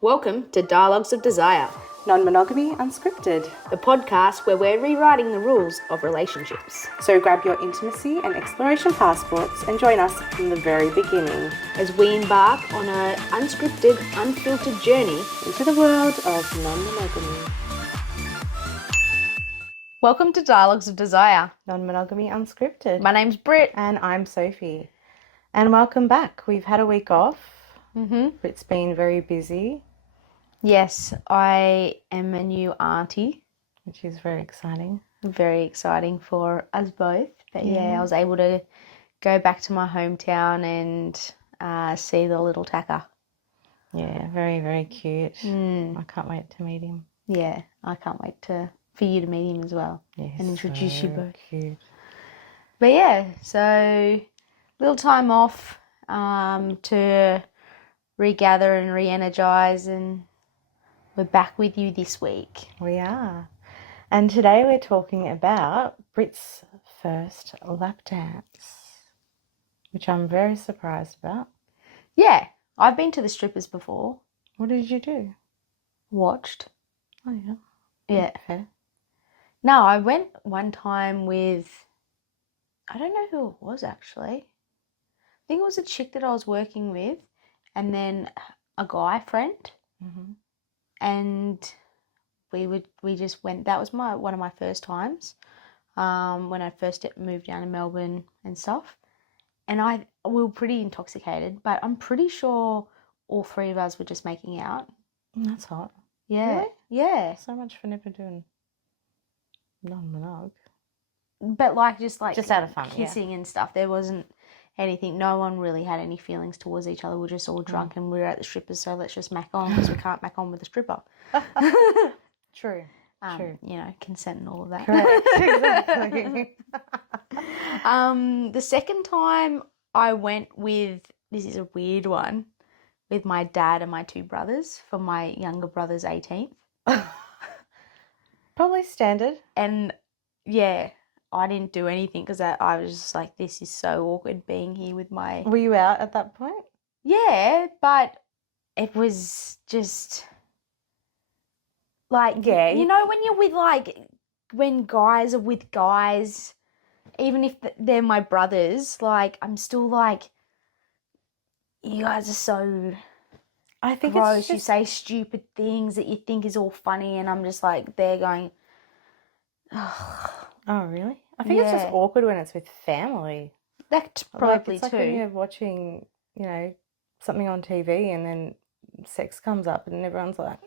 Welcome to Dialogues of Desire, Non-monogamy unscripted. the podcast where we're rewriting the rules of relationships. So grab your intimacy and exploration passports and join us from the very beginning As we embark on an unscripted, unfiltered journey into the world of non-monogamy. Welcome to Dialogues of Desire. Non-monogamy unscripted. My name's Brit. And I'm Sophie. And welcome back. We've had a week off. Brit's been very busy, Yes, I am a new auntie. which is very exciting. Very exciting for us both. But yeah, I was able to go back to my hometown and see the little tacker. Yeah, very, very cute. I can't wait to meet him. Yeah, I can't wait for you to meet him as well. Yes, and introduce you both. Cute. But yeah, so little time off to regather and re-energize, and we're back with you this week. We are. And today we're talking about Brit's first lap dance, which I'm very surprised about. Yeah, I've been to the strippers before. What did you do? Watched. Oh, yeah. Yeah. Okay. No, I went one time with, I don't know who it was actually. I think it was a chick that I was working with, and then a guy friend. Mm-hmm. And we just went. That was one of my first times when I first moved down to Melbourne and stuff. And we were pretty intoxicated, but I'm pretty sure all three of us were just making out. That's hot. Yeah. Really? Yeah. So much for never doing non-monog. But just out of fun, kissing and stuff. There wasn't anything. No one really had any feelings towards each other. We were just all drunk and we were at the strippers, so let's just mac on because we can't mac on with a stripper. True. True. You know, consent and all of that. Correct. Exactly. The second time I went with, this is a weird one, with my dad and my two brothers for my younger brother's 18th. Probably standard. And yeah, I didn't do anything because I was just like, this is so awkward being here with my... Were you out at that point? Yeah, but it was just... Yeah. You know, when you're with, when guys are with guys, even if they're my brothers, I'm still you guys are so I think gross. it's just... You say stupid things that you think is all funny, and I'm just they're going, ugh. Oh, really? I think it's just awkward when it's with family. That's probably it's like too. when you're watching, something on TV and then sex comes up and everyone's like,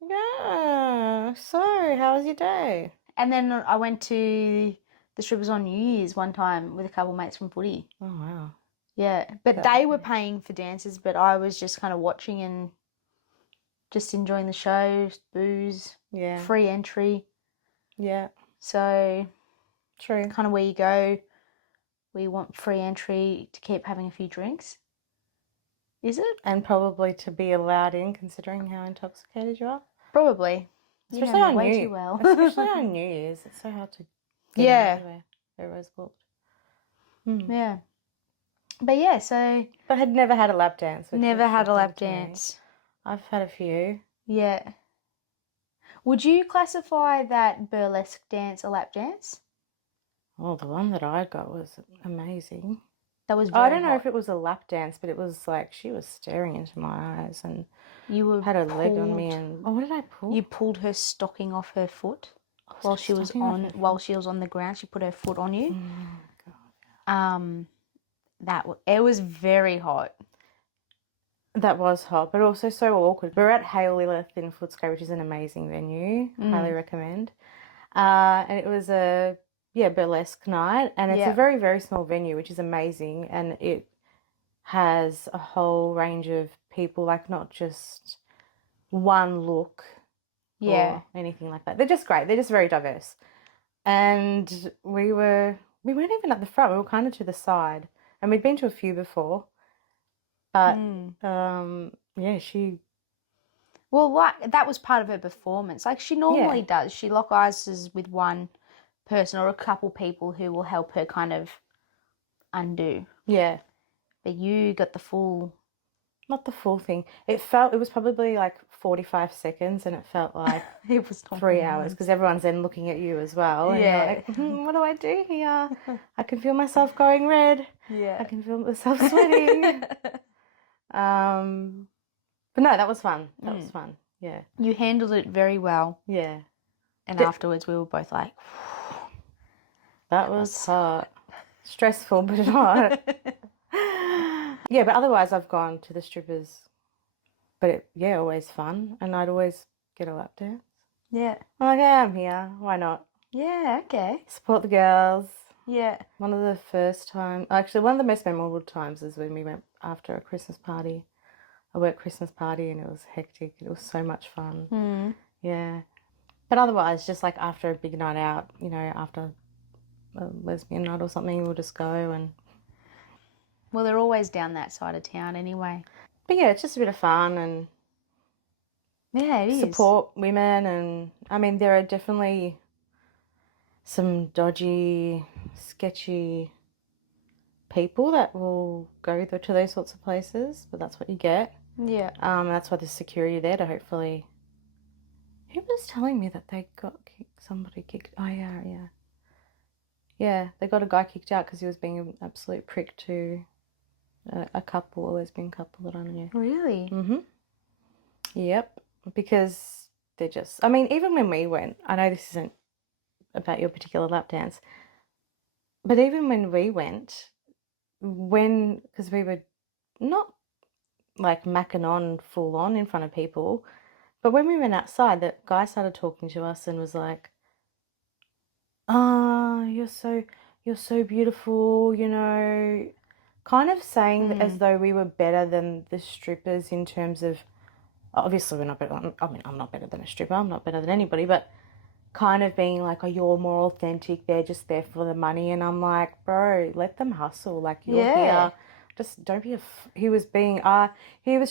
yeah, so how was your day? And then I went to the strippers on New Year's one time with a couple of mates from footy. Oh, wow. Yeah, but they were paying for dances, but I was just kind of watching and just enjoying the show, booze, free entry. Yeah. So, True. kind of where you go, we want free entry to keep having a few drinks. Is it? And probably to be allowed in, considering how intoxicated you are. Probably. Especially on way New too well. Especially on New Year's. It's so hard to get anywhere. Everywhere's booked. Yeah. But yeah, so... But had never had a lap dance. Never had a lap dance. I've had a few. Yeah. Would you classify that burlesque dance a lap dance? Well, the one that I got was amazing. That was very I don't know hot. if it was a lap dance, but it was she was staring into my eyes and had her pulled, leg on me and... Oh, what did I pull? You pulled her stocking off her foot while she was on the ground. She put her foot on you. Oh, God. It was very hot. That was hot, but also so awkward. We were at Hayley in Footscray, which is an amazing venue. Highly recommend. And it was a burlesque night, and it's a very, very small venue, which is amazing. And it has a whole range of people, not just one look or anything like that. They're just great. They're just very diverse. And we weren't even at the front. We were kind of to the side. And we'd been to a few before. But, she... Well, that was part of her performance. She normally does. She lock eyes with one person or a couple people who will help her kind of undo. Yeah. But you got the full not the full thing. It was probably like 45 seconds, and it felt like It was not 3 mine. hours because everyone's then looking at you as well. And Yeah. you're like, what do I do here? I can feel myself going red. Yeah. I can feel myself sweating. But no, that was fun. That was fun. Yeah. You handled it very well. Yeah. And afterwards we were both like, that was hot. Stressful, but hot. Yeah, but otherwise I've gone to the strippers. But always fun. And I'd always get a lap dance. yeah. I'm like, yeah, I'm here. Why not? Yeah, okay. Support the girls. Yeah. One of the most memorable times is when we went after a Christmas party. A work Christmas party, and it was hectic. It was so much fun. Yeah. But otherwise, just like after a big night out, after a lesbian night or something, we'll just go and... Well, they're always down that side of town anyway. But yeah, it's just a bit of fun and... Yeah, it is. Support women, and I mean, there are definitely some dodgy, sketchy people that will go to those sorts of places, but that's what you get. Yeah. That's why there's security there to hopefully... Who was telling me that they got somebody kicked? Oh, yeah. Yeah, they got a guy kicked out because he was being an absolute prick to a couple, a lesbian couple that I knew. Really? Mm-hmm. Yep. Because they're just... I mean, even when we went... I know this isn't about your particular lap dance, but even when we went, because we were not like macking on full on in front of people, but when we went outside, the guy started talking to us and was like, you're so beautiful, kind of saying as though we were better than the strippers in terms of... Obviously, we're not better. I mean, I'm not better than a stripper. I'm not better than anybody, but kind of being like, oh, you're more authentic. They're just there for the money. And I'm like, bro, let them hustle. Like, you're here. Just don't be he was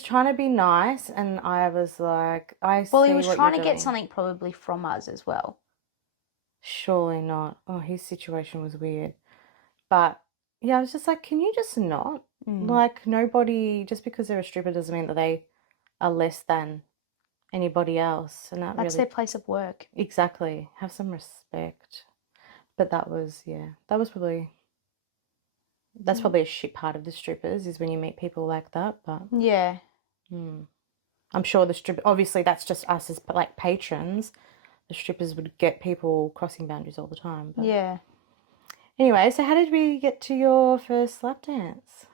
trying to be nice. And I was like, Well, he was trying to get something probably from us as well. Surely not. Oh, his situation was weird. But yeah, I was just like, can you just not? Like, nobody, just because they're a stripper doesn't mean that they are less than anybody else, and that's their place of work. Exactly. Have some respect. But that's probably a shit part of the strippers, is when you meet people like that. But yeah, I'm sure obviously that's just us as like patrons. The strippers would get people crossing boundaries all the time. But... yeah. Anyway, so how did we get to your first lap dance?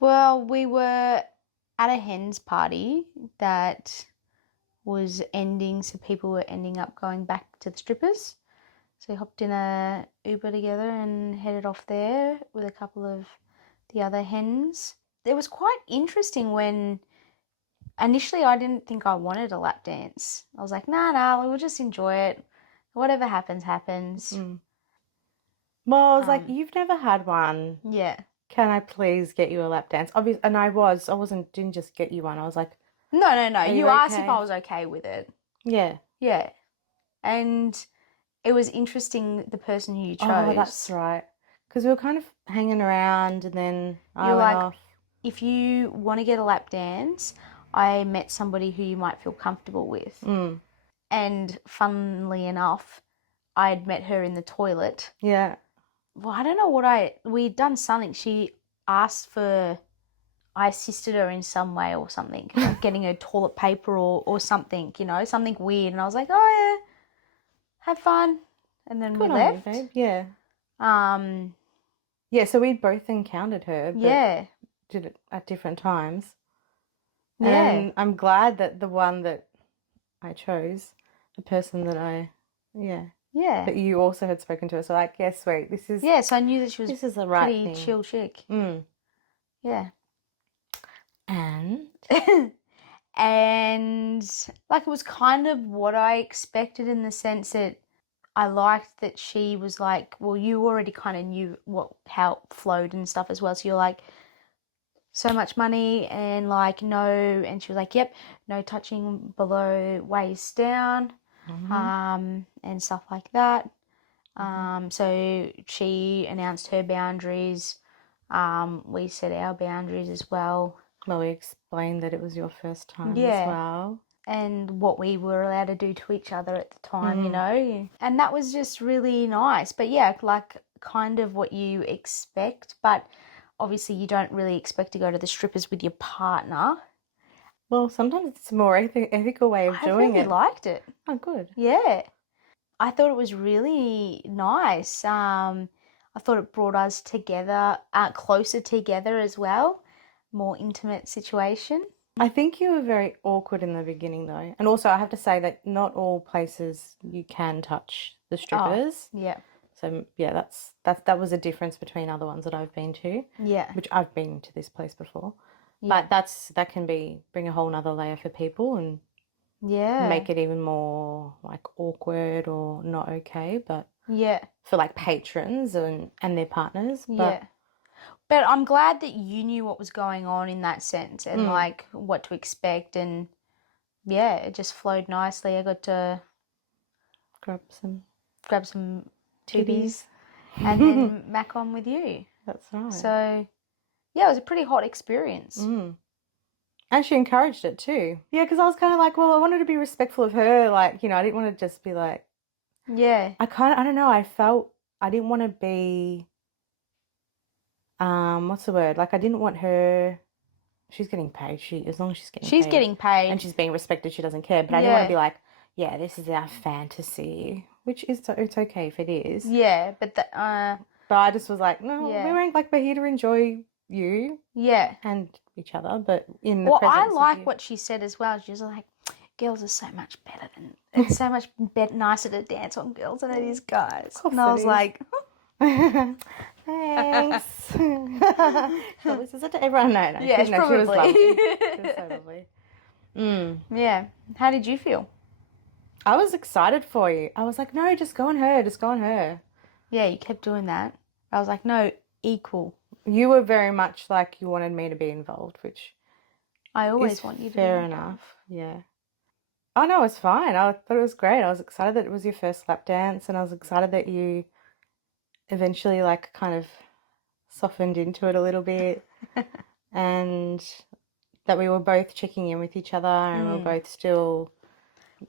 Well, we were at a hen's party that was ending, so people were ending up going back to the strippers. So we hopped in a Uber together and headed off there with a couple of the other hens. It was quite interesting when initially I didn't think I wanted a lap dance. I was like, nah, we'll just enjoy it. Whatever happens, happens. Well, I was like, you've never had one. Yeah. Can I please get you a lap dance? Obviously, and didn't just get you one. I was like, no. You asked if I was okay with it. Yeah. Yeah. And it was interesting, the person you chose. Oh, that's right. Because we were kind of hanging around, and then I went off. If you want to get a lap dance, I met somebody who you might feel comfortable with. And funnily enough, I had met her in the toilet. Yeah. Well, I don't know we'd done something. She asked for... I assisted her in some way or something, like getting her toilet paper or something, something weird. And I was like, oh, yeah, have fun. And then we left. You, babe. Yeah. Yeah, so we both encountered her. But did it at different times. Yeah. And I'm glad that the one that I chose, the person that that you also had spoken to her. So like, yeah, sweet. This is... Yeah, so I knew that she was this is the right pretty thing. chill chick. Yeah. And like, it was kind of what I expected, in the sense that I liked that she was like, well, you already kind of knew how it flowed and stuff as well. So you're like, so much money, and like, no. And she was like, yep, no touching below waist down, and stuff like that. So she announced her boundaries. We set our boundaries as well. Well, we explained that it was your first time as Yeah. well. And what we were allowed to do to each other at the time, you know. And that was just really nice. But yeah, like kind of what you expect, but obviously you don't really expect to go to the strippers with your partner. Well, sometimes it's a more ethical way of I doing really it. liked it. Oh, good. Yeah. I thought it was really nice. I thought it brought us together, closer together as well. More intimate situation. I think you were very awkward in the beginning, though. And also, I have to say that not all places you can touch the strippers. Yeah. So yeah, that was a difference between other ones that I've been to, Yeah. which I've been to this place before. Yeah. But that can bring a whole nother layer for people and Yeah. make it even more like awkward or not okay. But Yeah. for like patrons and their partners. Yeah. But I'm glad that you knew what was going on in that sense and like what to expect, and yeah, it just flowed nicely. I got to grab some titties and then mac on with you. That's right. So yeah, it was a pretty hot experience. And she encouraged it too. Yeah, because I was kind of like, well, I wanted to be respectful of her. Like, you know, I didn't want to just be like, yeah. I don't know. I felt I didn't want to be, what's the word? Like, I didn't want her. She's getting paid. As long as she's getting paid and she's being respected, she doesn't care. But I didn't want to be like, yeah, this is our fantasy, which is it's okay if it is. Yeah, but but I just was like, no, we weren't like we're here to enjoy you. Yeah. And each other, but in the presence I of like you. what she said as well. She was like, girls are so much better than it's so much nicer to dance on girls than it is guys. And I was like, thanks. So this is it to everyone. No, yeah, she probably. was lovely. She was so lovely. Yeah. How did you feel? I was excited for you. I was like, no, just go on her. Just go on her. Yeah, you kept doing that. I was like, no, equal. You were very much like you wanted me to be involved, which I always want you to fair be enough. Yeah. Oh no, it was fine. I thought it was great. I was excited that it was your first lap dance, and I was excited that you eventually like kind of softened into it a little bit, and that we were both checking in with each other, and we were both still.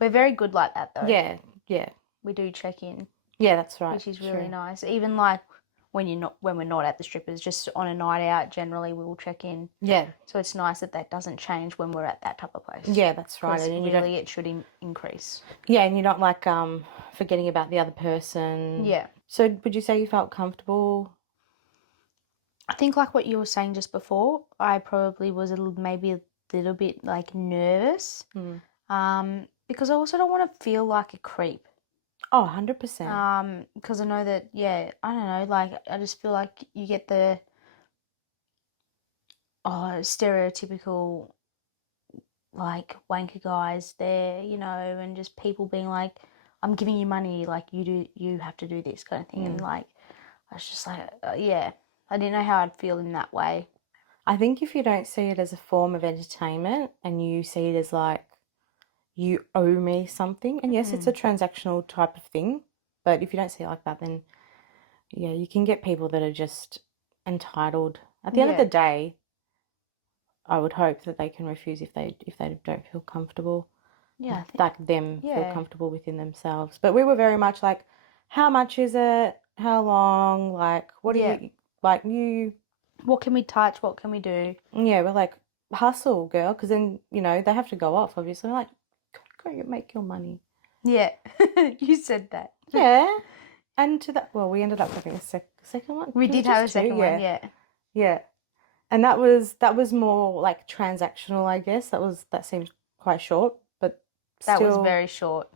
We're very good like that though. Yeah, yeah. We do check in. Yeah, that's right. Which is really nice. Even like when we're not at the strippers, just on a night out, generally we will check in. Yeah. So it's nice that doesn't change when we're at that type of place. Yeah, that's right. And really it should increase. Yeah, and you're not like forgetting about the other person. Yeah. So would you say you felt comfortable? I think like what you were saying just before, I probably was maybe a little bit like nervous. Because I also don't want to feel like a creep. Oh, 100%. Because I know that, yeah, I don't know, like, I just feel like you get the stereotypical, like, wanker guys there, you know, and just people being like, I'm giving you money, like, you have to do this kind of thing. And, like, I was just like, yeah, I didn't know how I'd feel in that way. I think if you don't see it as a form of entertainment and you see it as, like, you owe me something, and yes, it's a transactional type of thing, but if you don't see it like that, then yeah, you can get people that are just entitled. At the end of the day, I would hope that they can refuse if they don't feel comfortable. Yeah, feel comfortable within themselves. But we were very much like, how much is it? How long? Like, what do you like? What can we touch? What can we do? Yeah, we're like, hustle, girl, because then you know they have to go off. Obviously, we're like, go make your money. Yeah, you said that. Yeah, and to that, well, we ended up having a second one. We did have a second one, yeah, and that was more like transactional, I guess. That seemed quite short, but that was very short.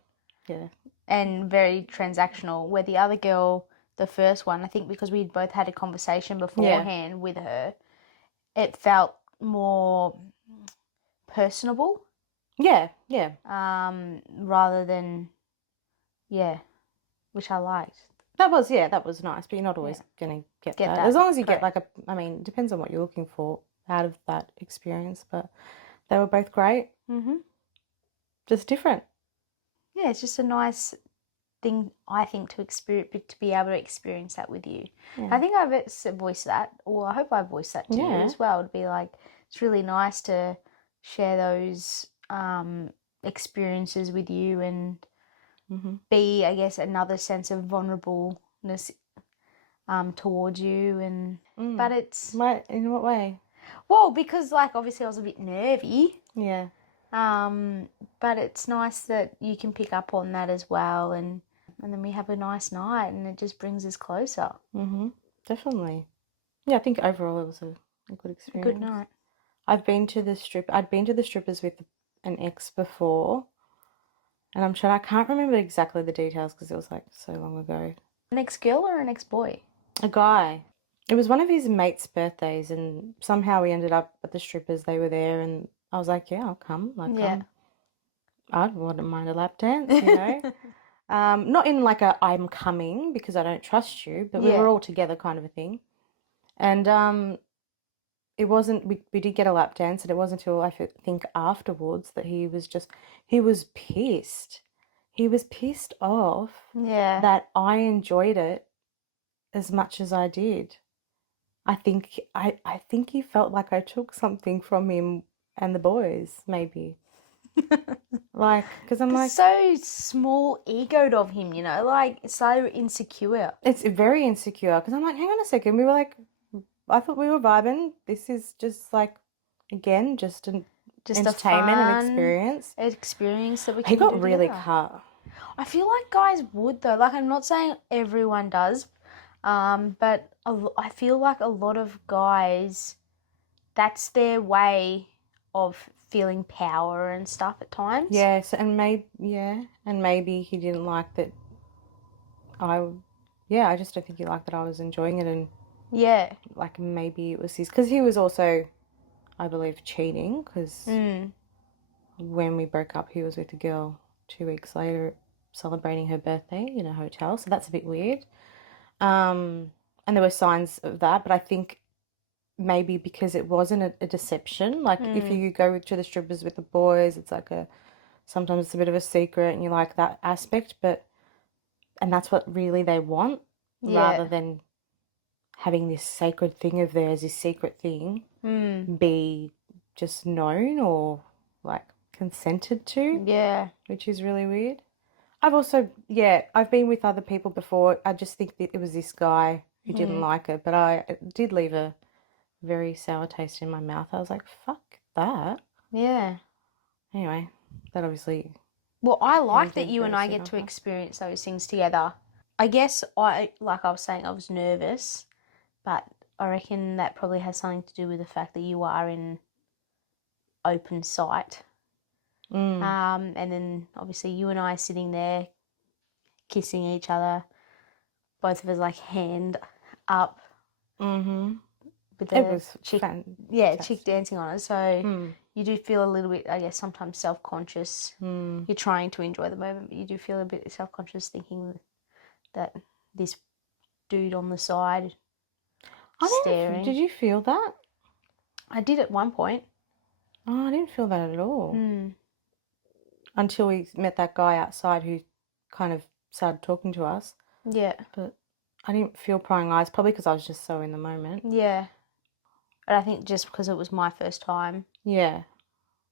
Yeah, and very transactional. Where the other girl, the first one, I think because we'd both had a conversation beforehand with her, it felt more personable. Yeah. Rather than, which I liked. That was nice, but you're not always going to get that. As long as you get it depends on what you're looking for out of that experience, but they were both great. Just different. Yeah, it's just a nice thing, I think, to be able to experience that with you. Yeah. I think I've voiced that, or I hope I voiced that to you as well, to be like, it's really nice to share those experiences with you and be, I guess, another sense of vulnerableness towards you. And but it's in what way? well, because like obviously I was a bit nervy. Yeah. But it's nice that you can pick up on that as well, and then we have a nice night, and it just brings us closer. Definitely. Yeah, I think overall it was a good experience. Good night. I'd been to the strippers with an ex before, and I can't remember exactly the details because it was like so long ago. An ex-girl or an ex-boy? A guy. It was one of his mates' birthdays, and somehow we ended up at the strippers. They were there, and I was like, yeah, I'll come. Like, Yeah. I wouldn't mind a lap dance, you know. Not in like a I'm coming because I don't trust you, but we were all together kind of a thing. And it wasn't, we did get a lap dance, and it wasn't until I think afterwards that he was pissed. He was pissed off that I enjoyed it as much as I did. I think he felt like I took something from him and the boys, maybe. Like, because I'm like, so small egoed of him, you know, like so insecure. It's very insecure because I'm like, hang on a second. We were like, I thought we were vibing. This is just like, again, just entertainment and experience that we can He got do really together. cut. I feel like guys would though. Like, I'm not saying everyone does, but I feel like a lot of guys, that's their way of feeling power and stuff at times. Yes, and maybe he didn't like that. I just don't think he liked that I was enjoying it, and like maybe it was because he was also, I believe, cheating because when we broke up, he was with a girl 2 weeks later celebrating her birthday in a hotel, so that's a bit weird. And there were signs of that, but I think maybe because it wasn't a deception. Like if you go to the strippers with the boys, it's like sometimes it's a bit of a secret and you like that aspect, and that's what really they want, rather than having this sacred thing of theirs, this secret thing, be just known or like consented to. Yeah. Which is really weird. I've been with other people before. I just think that it was this guy who didn't like it, but it did leave a very sour taste in my mouth. I was like, fuck that. Yeah. Anyway, that obviously... Well, I like that you and I get to experience those things together. I guess like I was saying, I was nervous, but I reckon that probably has something to do with the fact that you are in open sight. And then obviously you and I sitting there kissing each other, both of us like hand up. With the It was chick dancing on it. So you do feel a little bit, I guess, sometimes self-conscious. You're trying to enjoy the moment, but you do feel a bit self-conscious thinking that this dude on the side staring. Did you feel that? I did at one point. Oh, I didn't feel that at all. Until we met that guy outside who kind of started talking to us. Yeah. But I didn't feel prying eyes, probably because I was just so in the moment. Yeah. But I think just because it was my first time. Yeah.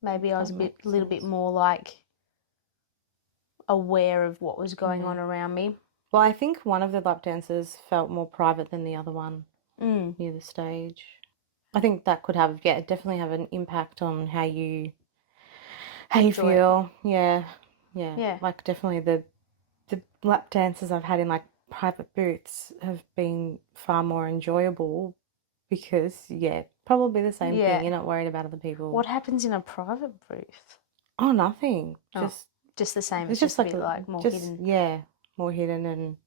Maybe I was a little bit more like aware of what was going on around me. Well, I think one of the lap dances felt more private than the other one near the stage. I think that could definitely have an impact on how you feel. Yeah. Like definitely the lap dances I've had in like private booths have been far more enjoyable because probably the same thing. You're not worried about other people. What happens in a private booth? Oh, nothing. Just the same. It's just like a bit like more hidden. Yeah, more hidden, and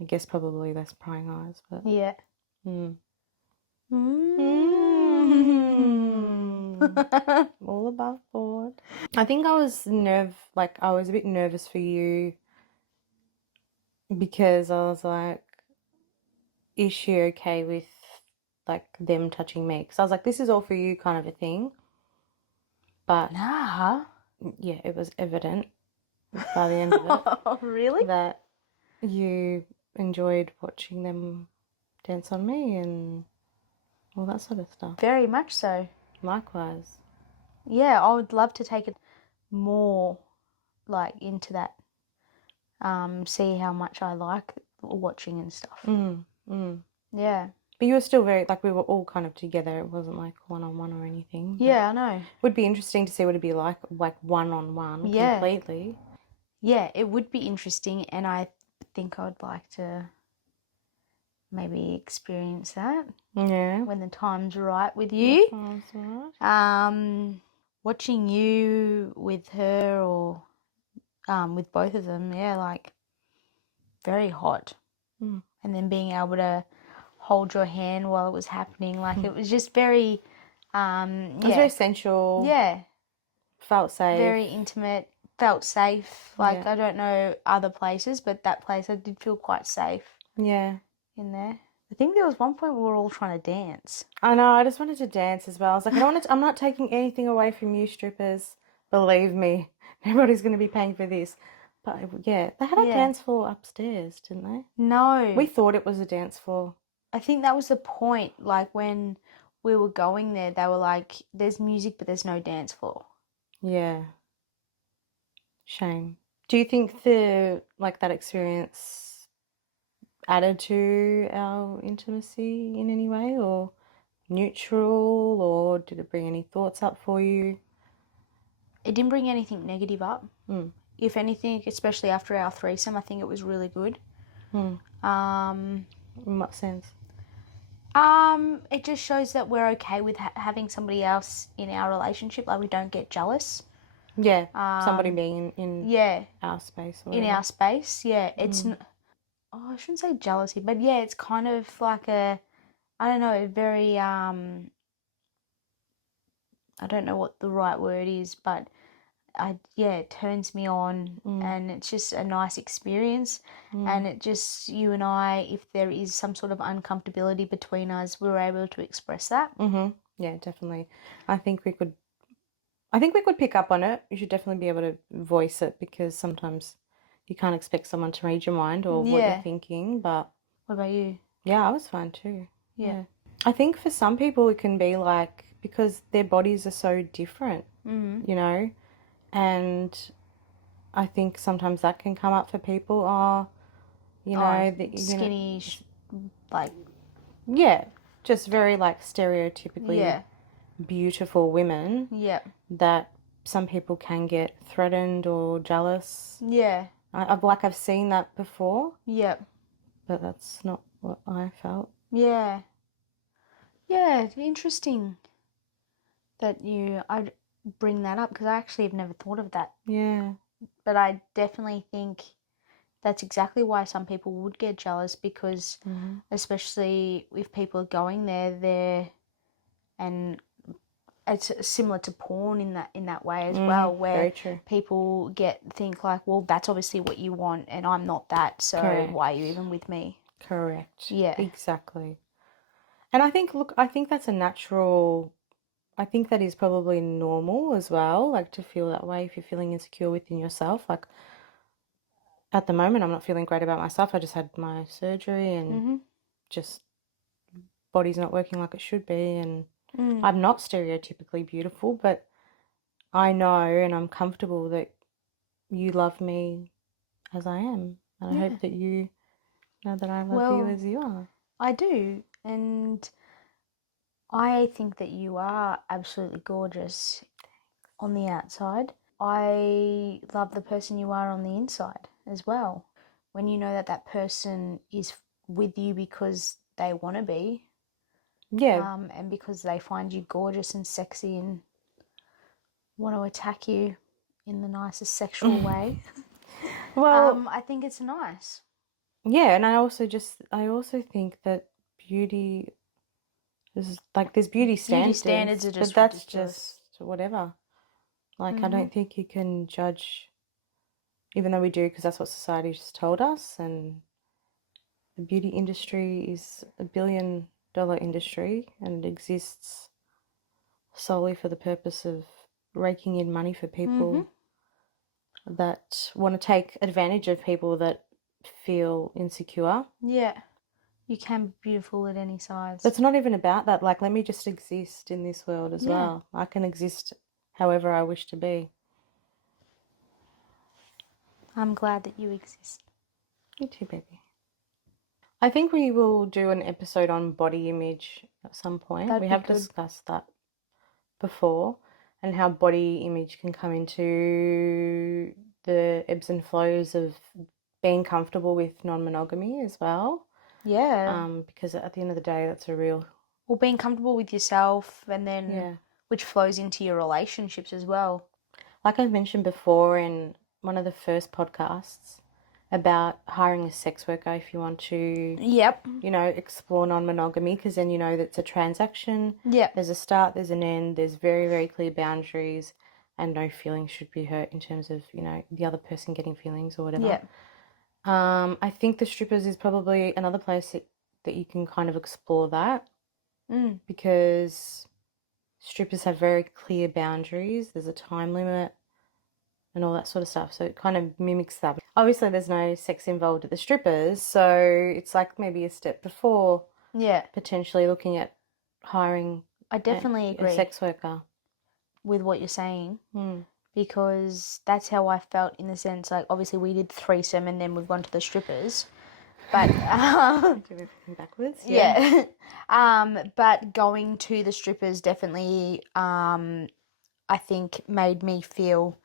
I guess probably less prying eyes. But yeah. All above board. I think I was a bit nervous for you because I was like, is she okay with like them touching me? Because I was like, this is all for you kind of a thing. But nah. Yeah, it was evident by the end of it. Oh, really? That you enjoyed watching them dance on me and all that sort of stuff. Very much so. Likewise. Yeah, I would love to take it more like into that. See how much I like watching and stuff. Yeah. But you were still very, like, we were all kind of together. It wasn't like one-on-one or anything. Yeah, I know. Would be interesting to see what it'd be like one-on-one completely. Yeah, it would be interesting, and I think I'd like to maybe experience that. Yeah. When the time's right with you. Watching you with her or with both of them, yeah, like very hot. And then being able to hold your hand while it was happening, like it was just very It was very sensual. Yeah. Felt safe. Very intimate, felt safe. Like I don't know other places, but that place I did feel quite safe. Yeah. In there. I think there was one point we were all trying to dance. I know, I just wanted to dance as well. I was like, I'm not taking anything away from you strippers. Believe me, nobody's going to be paying for this. But yeah, they had a dance floor upstairs, didn't they? No. We thought it was a dance floor. I think that was the point. Like when we were going there, they were like, there's music, but there's no dance floor. Yeah. Shame. Do you think that experience added to our intimacy in any way, or neutral, or did it bring any thoughts up for you? It didn't bring anything negative up. If anything, especially after our threesome, I think it was really good. In what sense? It just shows that we're okay with having somebody else in our relationship. Like we don't get jealous. Yeah, somebody being in our space. Or in our space, yeah. It's I shouldn't say jealousy, but yeah, it's kind of like I don't know, very I don't know what the right word is, but it turns me on, and it's just a nice experience. And it just, you and I, if there is some sort of uncomfortability between us, we're able to express that. Yeah, definitely. I think we could pick up on it. You should definitely be able to voice it, because sometimes you can't expect someone to read your mind or what you're thinking. But what about you? Yeah, I was fine too. Yeah. I think for some people it can be like, because their bodies are so different, you know, and I think sometimes that can come up for people. Skinny, like. Yeah, just very like stereotypically beautiful women. Yeah. That some people can get threatened or jealous. Yeah. I've seen that before. Yeah. But that's not what I felt. Yeah. Yeah, it's interesting that I'd bring that up, because I actually have never thought of that. Yeah. But I definitely think that's exactly why some people would get jealous, because especially if people are going there, and it's similar to porn in that way as well, where people think like, well, that's obviously what you want and I'm not that, so why are you even with me? Correct. Yeah. Exactly. And I think that's a natural, I think that is probably normal as well, like to feel that way if you're feeling insecure within yourself. Like at the moment, I'm not feeling great about myself. I just had my surgery and just body's not working like it should be. And I'm not stereotypically beautiful, but I know and I'm comfortable that you love me as I am. And I hope that you know that I love you as you are. I do. And I think that you are absolutely gorgeous on the outside. I love the person you are on the inside as well. When you know that person is with you because they want to be. Yeah. And because they find you gorgeous and sexy and want to attack you in the nicest sexual way. Well, I think it's nice. Yeah, and I also think that beauty is like, there's beauty standards. Beauty standards are just but that's ridiculous. just whatever. Like I don't think you can judge, even though we do, because that's what society's told us. And the beauty industry is $1 billion industry, and it exists solely for the purpose of raking in money for people that want to take advantage of people that feel insecure. Yeah. You can be beautiful at any size. But it's not even about that. Like, let me just exist in this world as well. I can exist however I wish to be. I'm glad that you exist. You too, baby. I think we will do an episode on body image at some point. That'd we be have good. discussed that before, and how body image can come into the ebbs and flows of being comfortable with non-monogamy as well. Yeah. Because at the end of the day, that's a real... Well, being comfortable with yourself, and then which flows into your relationships as well. Like I mentioned before in one of the first podcasts about hiring a sex worker if you want to, you know, explore non-monogamy, because then you know that it's a transaction. There's a start, there's an end, there's very, very clear boundaries, and no feelings should be hurt in terms of, you know, the other person getting feelings or whatever. I think the strippers is probably another place that you can kind of explore that, because strippers have very clear boundaries. There's a time limit and all that sort of stuff. So it kind of mimics that. Obviously, there's no sex involved at the strippers, so it's like maybe a step before potentially looking at hiring I definitely agree a sex worker. with what you're saying, because that's how I felt, in the sense, like, obviously we did threesome and then we've gone to the strippers, but Do everything backwards. but going to the strippers definitely I think made me feel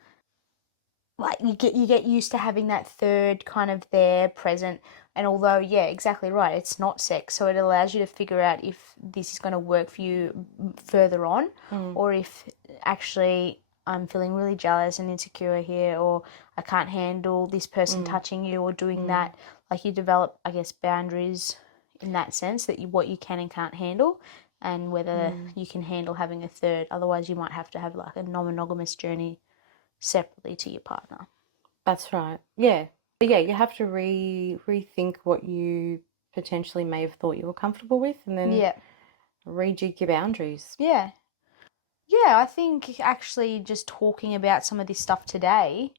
like you get used to having that third kind of there present. And although, yeah, exactly right, it's not sex, so it allows you to figure out if this is going to work for you further on, or if actually I'm feeling really jealous and insecure here, or I can't handle this person touching you or doing that. Like, you develop, I guess, boundaries in that sense, that what you can and can't handle, and whether you can handle having a third. Otherwise, you might have to have like a non-monogamous journey separately to your partner. That's right. Yeah. But yeah, you have to rethink what you potentially may have thought you were comfortable with, and then rejig your boundaries. Yeah, I think actually just talking about some of this stuff today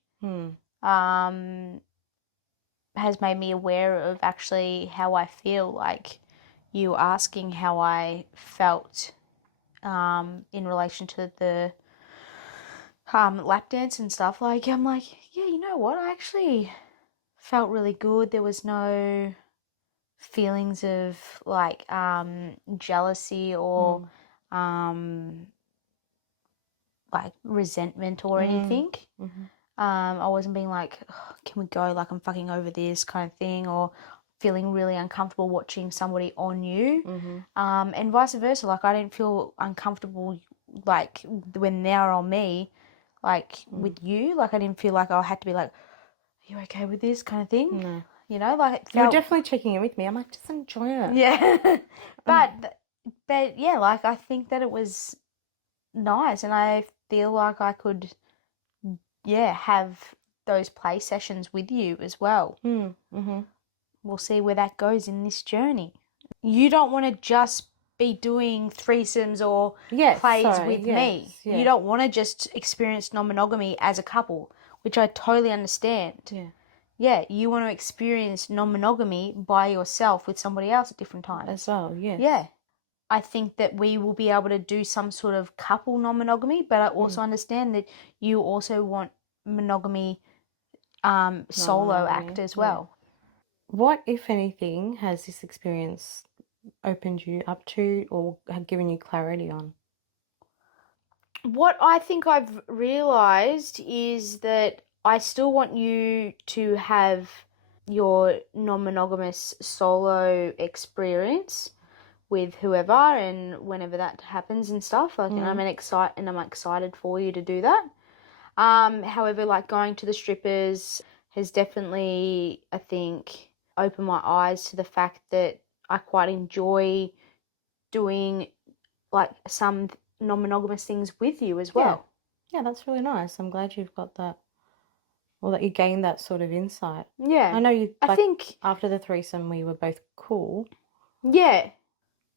has made me aware of actually how I feel. Like, you asking how I felt in relation to the lap dance and stuff. Like, I'm like, yeah, you know what? I actually felt really good. There was no feelings of like jealousy or like resentment or anything. I wasn't being like, oh, can we go, like, I'm fucking over this kind of thing, or feeling really uncomfortable watching somebody on you, and vice versa. Like, I didn't feel uncomfortable like when they're on me, like with you. Like, I didn't feel like I had to be like, are you okay with this kind of thing? No. You know, like, it felt... You were definitely checking in with me. I'm like, just enjoy it. Yeah. but yeah, like, I think that it was nice, and I feel like I could have those play sessions with you as well. We'll see where that goes in this journey. You don't want to just be doing threesomes or plays with me. You don't want to just experience non-monogamy as a couple, which I totally understand. Yeah, you want to experience non-monogamy by yourself with somebody else at different times. As well, yes. Yeah. I think that we will be able to do some sort of couple non-monogamy, but I also understand that you also want monogamy solo act as well. What, if anything, has this experience opened you up to, or have given you clarity on? What I think I've realised is that I still want you to have your non-monogamous solo experience with whoever and whenever that happens and stuff. Like, and I'm excited for you to do that. However, like, going to the strippers has definitely, I think, opened my eyes to the fact that I quite enjoy doing like some non-monogamous things with you as well. Yeah, that's really nice. I'm glad you've got that, or that you gained that sort of insight. Yeah. I know you, I think after the threesome we were both cool. Yeah.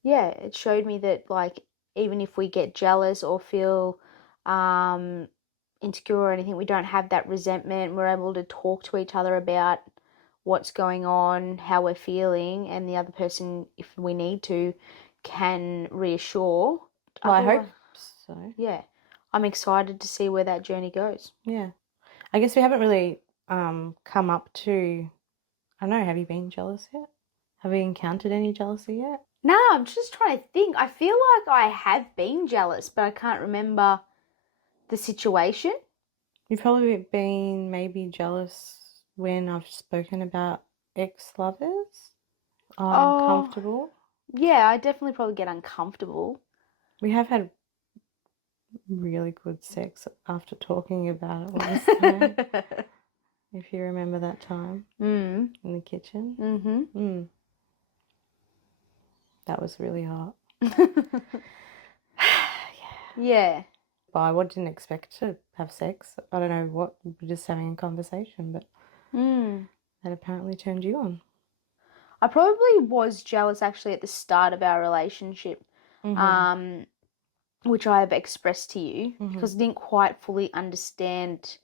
Yeah, it showed me that, like, even if we get jealous or feel insecure or anything, we don't have that resentment. We're able to talk to each other about what's going on, how we're feeling, and the other person, if we need to, can reassure. Well, I hope so. Yeah. I'm excited to see where that journey goes. Yeah. I guess we haven't really come up to, I don't know, have you been jealous yet? Have you encountered any jealousy yet? No, I'm just trying to think. I feel like I have been jealous, but I can't remember the situation. You've probably been maybe jealous when I've spoken about ex-lovers. Uncomfortable. Yeah, I definitely probably get uncomfortable. We have had really good sex after talking about it all this time. If you remember that time in the kitchen. Mm-hmm. That was really hot. Yeah. But I didn't expect to have sex. I don't know what, we were just having a conversation, but that apparently turned you on. I probably was jealous actually at the start of our relationship, which I have expressed to you because I didn't quite fully understand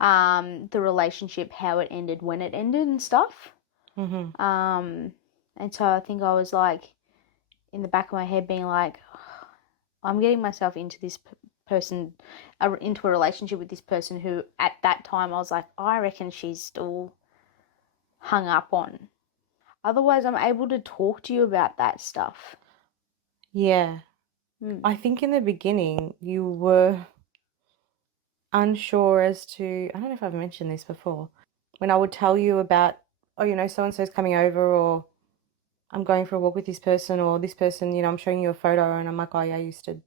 the relationship, how it ended, when it ended and stuff. And so I think I was like in the back of my head being like, I'm getting myself into this person, into a relationship with this person who at that time I was like, I reckon she's still hung up on. Otherwise, I'm able to talk to you about that stuff. Yeah. I think in the beginning you were unsure as to, I don't know if I've mentioned this before, when I would tell you about, oh, you know, so-and-so's coming over, or I'm going for a walk with this person, or this person, you know, I'm showing you a photo and I'm like, oh yeah, I used to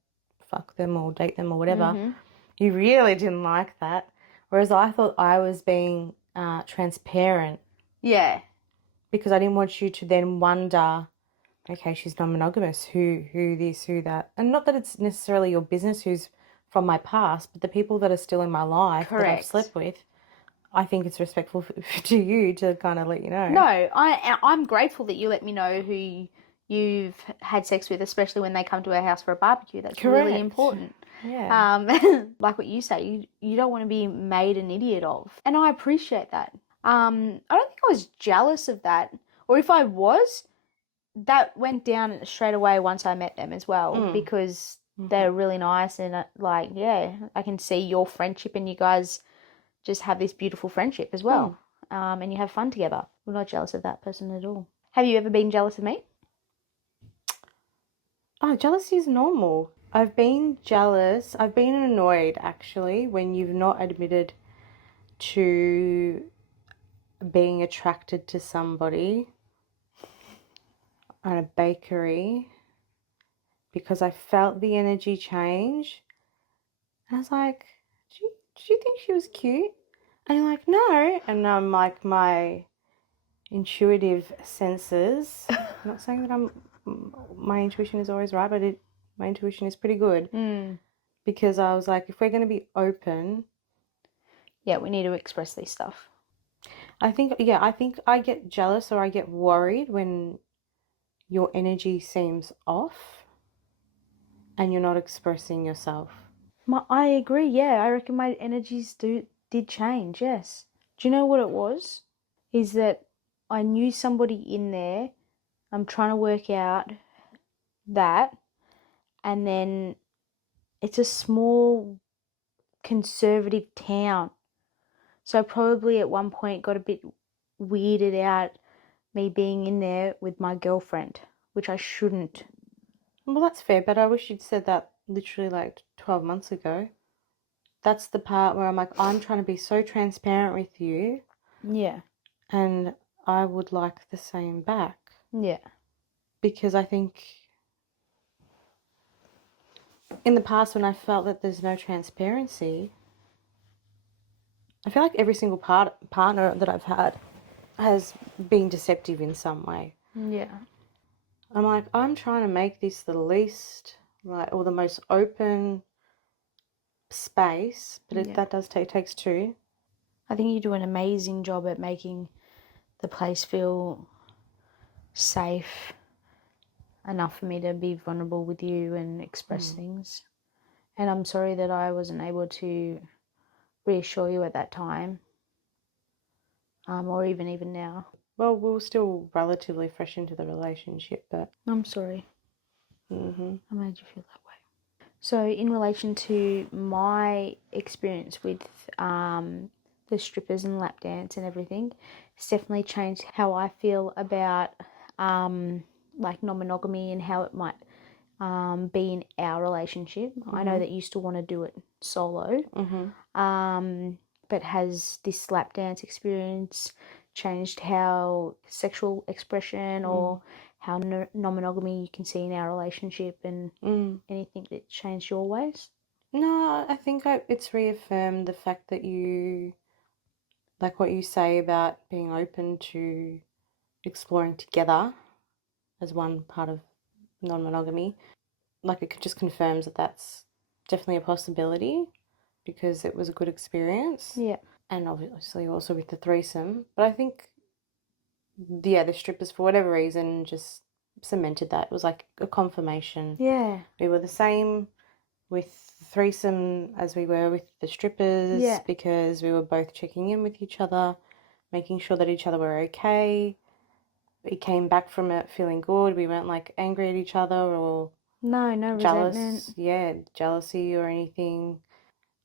fuck them or date them or whatever. You really didn't like that. Whereas I thought I was being transparent. Yeah. Because I didn't want you to then wonder, okay, she's non-monogamous, who this, who that. And not that it's necessarily your business who's from my past, but the people that are still in my life that I've slept with, I think it's respectful to you to kind of let you know. No, I'm grateful that you let me know who you've had sex with, especially when they come to our house for a barbecue. That's really important. Yeah. Like what you say, you don't want to be made an idiot of. And I appreciate that. I don't think I was jealous of that. Or if I was, that went down straight away once I met them as well, because they're really nice and like, yeah, I can see your friendship and you guys just have this beautiful friendship as well. And you have fun together. I'm not jealous of that person at all. Have you ever been jealous of me? Oh, jealousy is normal. I've been jealous. I've been annoyed, actually, when you've not admitted to being attracted to somebody at a bakery because I felt the energy change. And I was like, did you think she was cute? And you're like, no. And I'm like, my intuitive senses, I'm not saying that my intuition is always right, but my intuition is pretty good. Because I was like, if we're going to be open, yeah, we need to express this stuff. I think I get jealous or I get worried when your energy seems off and you're not expressing yourself. I agree, yeah. I reckon my energies did change, yes. Do you know what it was? Is that I knew somebody in there. I'm trying to work out that. And then it's a small conservative town. So I probably at one point got a bit weirded out me being in there with my girlfriend, which I shouldn't. Well, that's fair, but I wish you'd said that literally like 12 months ago. That's the part where I'm like, I'm trying to be so transparent with you. Yeah. And I would like the same back. Yeah. Because I think in the past when I felt that there's no transparency, I feel like every single partner that I've had has been deceptive in some way. Yeah. I'm like, I'm trying to make this the least, like, or the most open space, but that does takes two. I think you do an amazing job at making the place feel safe enough for me to be vulnerable with you and express things. And I'm sorry that I wasn't able to reassure you at that time. or even now. Well, we were still relatively fresh into the relationship, but I'm sorry. mm-hmm. I made you feel that way. So, in relation to my experience with the strippers and lap dance and everything, it's definitely changed how I feel about like non-monogamy and how it might be in our relationship. I know that you still want to do it solo, but has this lap dance experience changed how sexual expression or how non-monogamy you can see in our relationship, and anything that changed your ways? No, I think it's reaffirmed the fact that you, like what you say about being open to exploring together as one part of non-monogamy. Like it just confirms that that's definitely a possibility because it was a good experience. Yeah. And obviously also with the threesome. But I think, yeah, the strippers, for whatever reason, just cemented that. It was like a confirmation. Yeah. We were the same with the threesome as we were with the strippers because we were both checking in with each other, making sure that each other were okay. We came back from it feeling good. We weren't like angry at each other or No jealous. resentment. Yeah, jealousy or anything.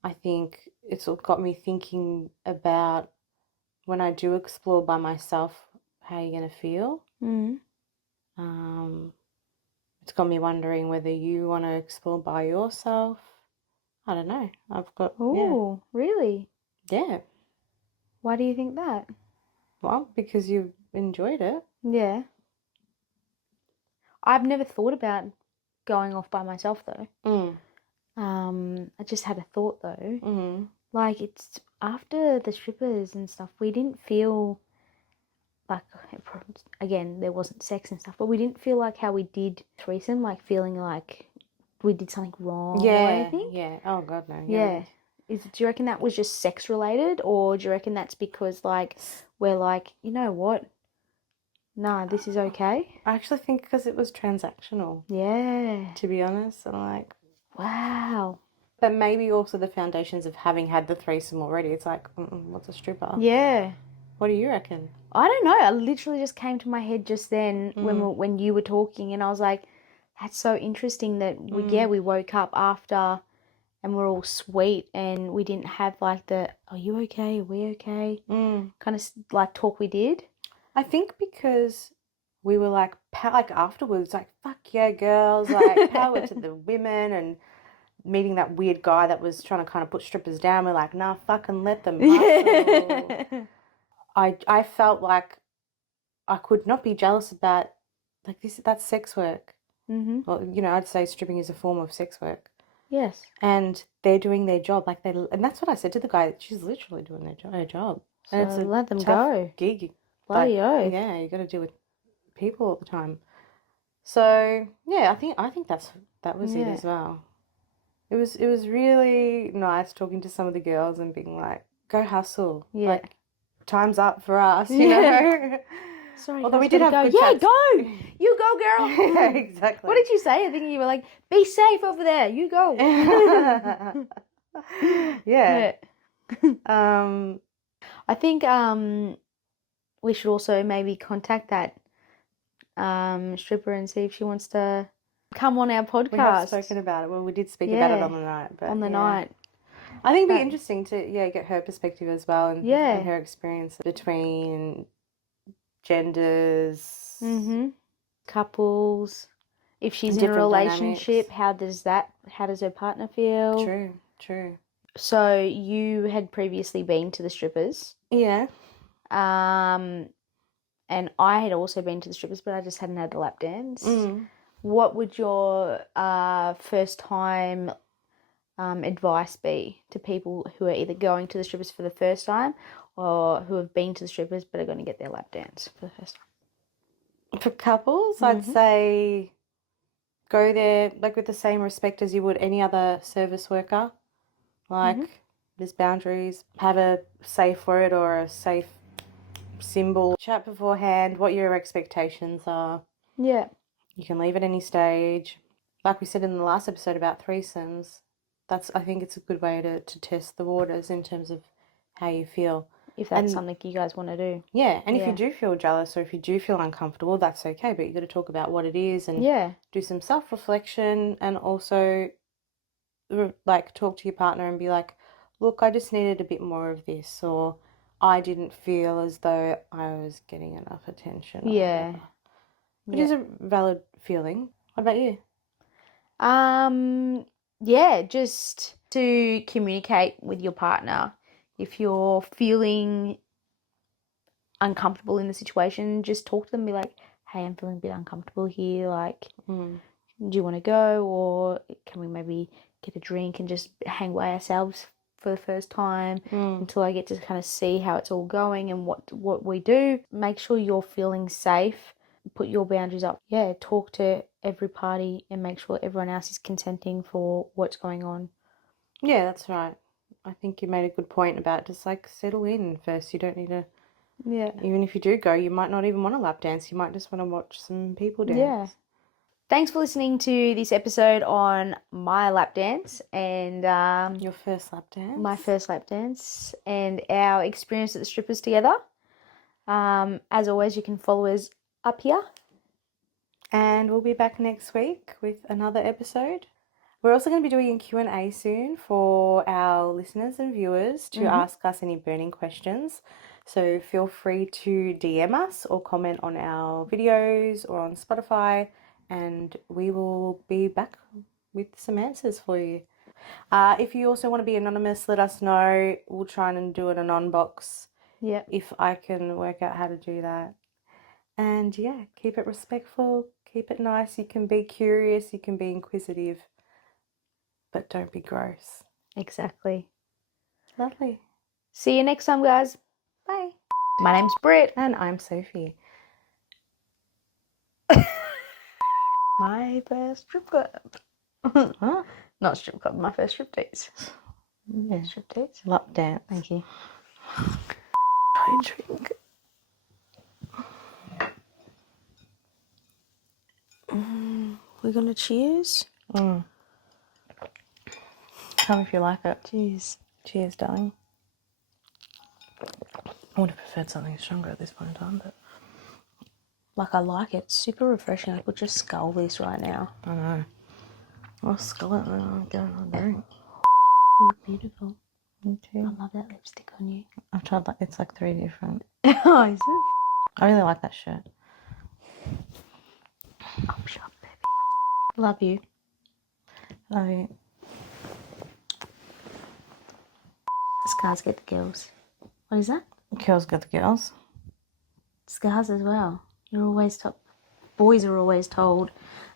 I think it's all got me thinking about when I do explore by myself, how you're going to feel. It's got me wondering whether you want to explore by yourself. I don't know. I've got, Oh, really? yeah. Why do you think that? Well, because you've enjoyed it. Yeah. I've never thought about going off by myself though. I just had a thought though. Like, it's after the strippers and stuff, we didn't feel like, again, there wasn't sex and stuff, but we didn't feel like how we did threesome, like feeling like we did something wrong or anything. Yeah. Oh, God, no. Yeah. Do you reckon that was just sex related, or do you reckon that's because, like, we're like, you know what? Nah, this is okay? I actually think because it was transactional, Yeah. to be honest. And like, Wow. but maybe also the foundations of having had the threesome already. It's like, what's a stripper? Yeah. What do you reckon? I don't know. I literally just came to my head just then when you were talking, and I was like, that's so interesting that we woke up after and we're all sweet and we didn't have like the, are you okay? Are we okay? Kind of like talk we did. I think because we were like afterwards, like, fuck yeah, girls, like power to the women, and meeting that weird guy that was trying to kind of put strippers down. We're like, nah, fucking let them hustle. I felt like I could not be jealous about like that's sex work. Well, you know, I'd say stripping is a form of sex work. Yes. And they're doing their job, and that's what I said to the guy. She's literally doing her job. So And it's a let them tough go. gig. Bloody oath. Yeah, you got to deal with people all the time. So yeah, I think that was it as well. It was really nice talking to some of the girls and being like, go hustle. Yeah. Like, time's up for us, you know. Sorry, Although we guys, did have go. good Yeah, chats. go. You go, girl. Yeah, exactly. What did you say? I think you were like, be safe over there. You go. Yeah. I think we should also maybe contact that stripper and see if she wants to come on our podcast. We have spoken about it. Well, we did speak about it on the night. But on the night. I think it'd be interesting to get her perspective as well, and her experience between genders, couples. If she's in a relationship, dynamics. How does her partner feel? True. So you had previously been to the strippers. Yeah. And I had also been to the strippers, but I just hadn't had the lap dance. What would your first time advice be to people who are either going to the strippers for the first time or who have been to the strippers but are going to get their lap dance for the first time? For couples, I'd say go there like with the same respect as you would any other service worker. Like, there's boundaries. Have a safe word or a safe symbol. Chat beforehand what your expectations are. Yeah. You can leave at any stage. Like we said in the last episode about threesomes, I think it's a good way to test the waters in terms of how you feel. if that's And- something you guys want to do. Yeah, and if Yeah. you do feel jealous or if you do feel uncomfortable, that's okay. But you got to talk about what it is and Yeah. do some self-reflection, and also like talk to your partner and be like, look, I just needed a bit more of this, or I didn't feel as though I was getting enough attention. Or Yeah. whatever. Which is a valid feeling. What about you? Yeah, just to communicate with your partner. If you're feeling uncomfortable in the situation, just talk to them, be like, hey, I'm feeling a bit uncomfortable here, like, do you want to go, or can we maybe get a drink and just hang by ourselves for the first time until I get to kind of see how it's all going and what we do. Make sure you're feeling safe, put your boundaries up. Yeah, talk to every party and make sure everyone else is consenting for what's going on. Yeah, that's right. I think you made a good point about just like settle in first. You don't need to, Yeah. even if you do go, you might not even want to lap dance. You might just want to watch some people dance. Yeah. Thanks for listening to this episode on my lap dance and Your first lap dance? my first lap dance and our experience at the strippers together. As always, you can follow us up here. And we'll be back next week with another episode. We're also going to be doing a Q&A soon for our listeners and viewers to ask us any burning questions. So feel free to DM us or comment on our videos or on Spotify, and we will be back with some answers for you. If you also want to be anonymous, let us know. We'll try and do an anon box. Yep. If I can work out how to do that. And yeah, keep it respectful, keep it nice. You can be curious, you can be inquisitive, but don't be gross. Exactly. Lovely. See you next time, guys. Bye. My name's Brit. And I'm Sophie. My first strip club. Huh? Not strip club, my first strip dates. Yeah. Strip dates. Lap dance. Thank you. I drink. We're gonna cheers. Come if you like it. Cheers. Cheers, darling. I would have preferred something stronger at this point in time, but Like, I like it. It's super refreshing. I could just scull this right now. I know. I'll skull it and then I'll go and drink. You're beautiful. Me I too. love that lipstick on you. I've tried like it's like 3 different. Oh, is it? I really like that shirt. I'm sharp, baby. Love you. Love you. Scars get the girls. What is that? Girls get the girls. Scars as well. You're always told. Boys are always told,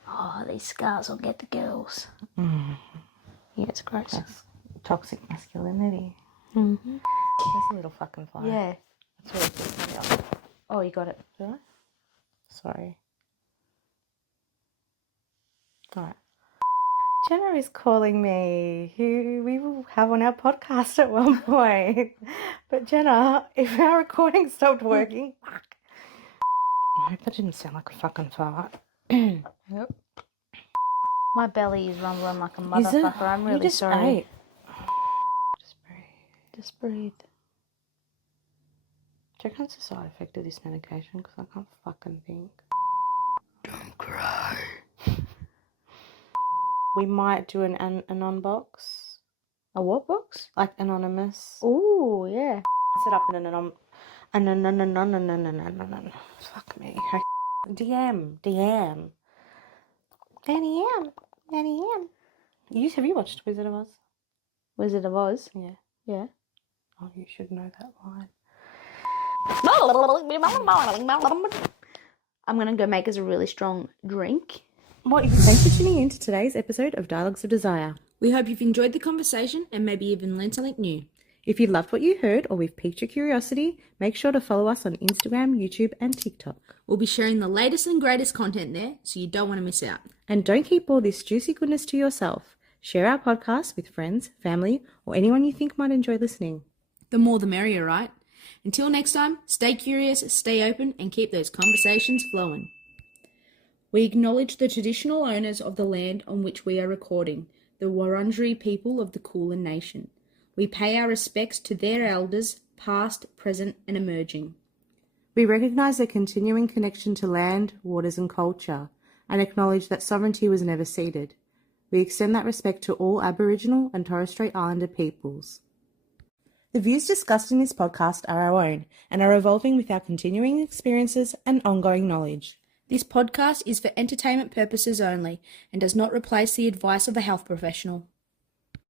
oh, these scars will get the girls. Yeah, it's gross. That's toxic masculinity. Mm-hmm. There's a little fucking fly. Yeah. That's really pissed me off. Oh, you got it. Did I? Sorry. Alright. Jenna is calling me, who we will have on our podcast at one point. But Jenna, if our recording stopped working, fuck. I hope that didn't sound like a fucking fart. Yep. My belly is rumbling like a Is it? motherfucker. I'm You really just sorry. ate. Just breathe. Just breathe. Do you reckon it's a side effect of this medication? Because I can't fucking think. Don't cry. We might do an anon box. A what box? Like anonymous. Oh, yeah. Set up an anon. Fuck me. DM. Have you watched Wizard of Oz? Wizard of Oz? Yeah. Yeah. Oh, you should know that line. I'm going to go make us a really strong drink. Thanks for tuning in to today's episode of Dialogues of Desire. We hope you've enjoyed the conversation and maybe even learned something new. If you loved what you heard or we've piqued your curiosity, make sure to follow us on Instagram, YouTube, and TikTok. We'll be sharing the latest and greatest content there, so you don't want to miss out. And don't keep all this juicy goodness to yourself. Share our podcast with friends, family, or anyone you think might enjoy listening. The more the merrier, right? Until next time, stay curious, stay open, and keep those conversations flowing. We acknowledge the traditional owners of the land on which we are recording, the Wurundjeri people of the Kulin Nation. We pay our respects to their elders, past, present, and emerging. We recognise their continuing connection to land, waters and culture, and acknowledge that sovereignty was never ceded. We extend that respect to all Aboriginal and Torres Strait Islander peoples. The views discussed in this podcast are our own and are evolving with our continuing experiences and ongoing knowledge. This podcast is for entertainment purposes only and does not replace the advice of a health professional.